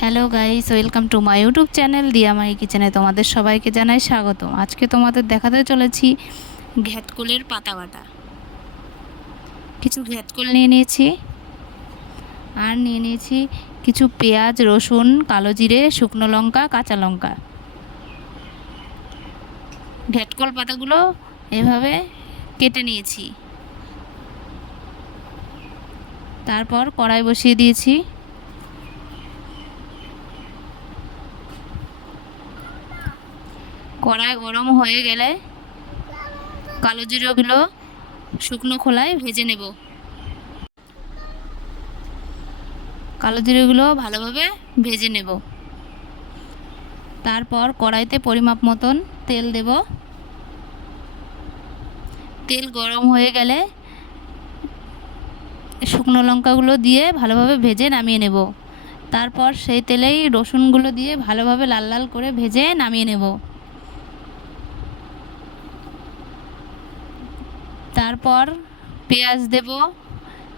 Hello guys, welcome to my YouTube channel দিয়া মাই কিচেনে। তোমাদের সবাইকে জানাই স্বাগতম। আজকে তোমাদের দেখাতে চলেছি ঘ্যাটকোলের পাতা বাটা। কিছু ঘ্যাটকোল নিয়ে নিয়েছি, আর নিয়ে নিয়েছি কিছু পেঁয়াজ, রসুন, কালো জিরে, শুকনো লঙ্কা, কাঁচা লঙ্কা। ঘ্যাটকোল পাতাগুলো এভাবে কেটে নিয়েছি। তারপর কড়াই বসিয়ে দিয়েছি। কড়াই গরম হয়ে গেলে কালো জিরেগুলো শুকনো খোলায় ভেজে নেব। কালো জিরেগুলো ভালোভাবে ভেজে নেব। তারপর কড়াইতে পরিমাপ মতন তেল দেব। তেল গরম হয়ে গেলে শুকনো লঙ্কাগুলো দিয়ে ভালোভাবে ভেজে নামিয়ে নেব। তারপর সেই তেলেই রসুনগুলো দিয়ে ভালোভাবে লাল লাল করে ভেজে নামিয়ে নেব। তারপর পেঁয়াজ দেব।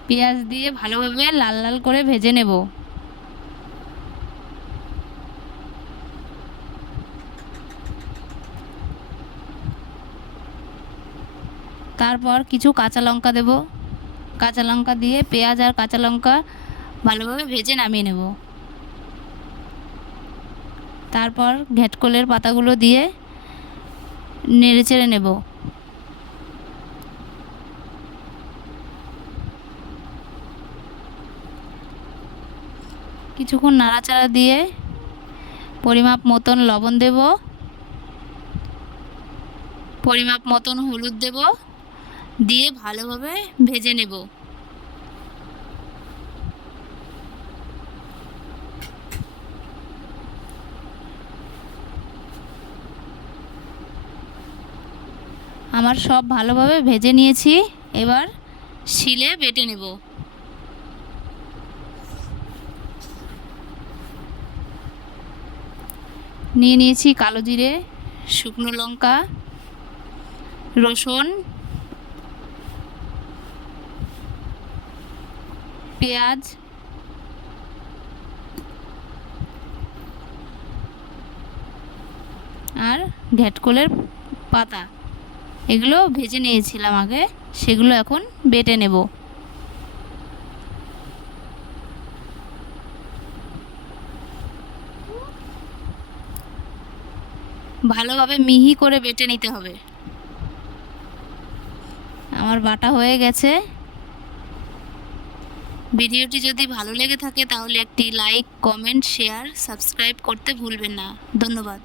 পেঁয়াজ দিয়ে ভালোভাবে লাল লাল করে ভেজে নেব। তারপর কিছু কাঁচা লঙ্কা দেব। কাঁচা লঙ্কা দিয়ে পেঁয়াজ আর কাঁচা লঙ্কা ভালোভাবে ভেজে নামিয়ে নেব। তারপর ঘ্যাটকোলের পাতাগুলো দিয়ে নেড়েচেড়ে নেব। কিছুক্ষণ নাড়াচাড়া দিয়ে পরিমাপ মতন লবণ দেব, পরিমাপ মতন হলুদ দেব, দিয়ে ভালোভাবে ভেজে নেব। আমার সব ভালোভাবে ভেজে নিয়েছি। এবার শিলে বেটে নেব। নিয়ে নিয়েছি কালো জিরে, শুকনো লঙ্কা, রসুন, পেঁয়াজ, আর ঘ্যাটকোলের পাতা। এগুলো ভেজে নিয়েছিলাম আগে, সেগুলো এখন বেটে নেব। ভালোভাবে মিহি করে বেটে নিতে হবে। আমার বাটা হয়ে গেছে। ভিডিওটি যদি ভালো লেগে থাকে তাহলে একটি লাইক, কমেন্ট, শেয়ার, সাবস্ক্রাইব করতে ভুলবেন না। ধন্যবাদ।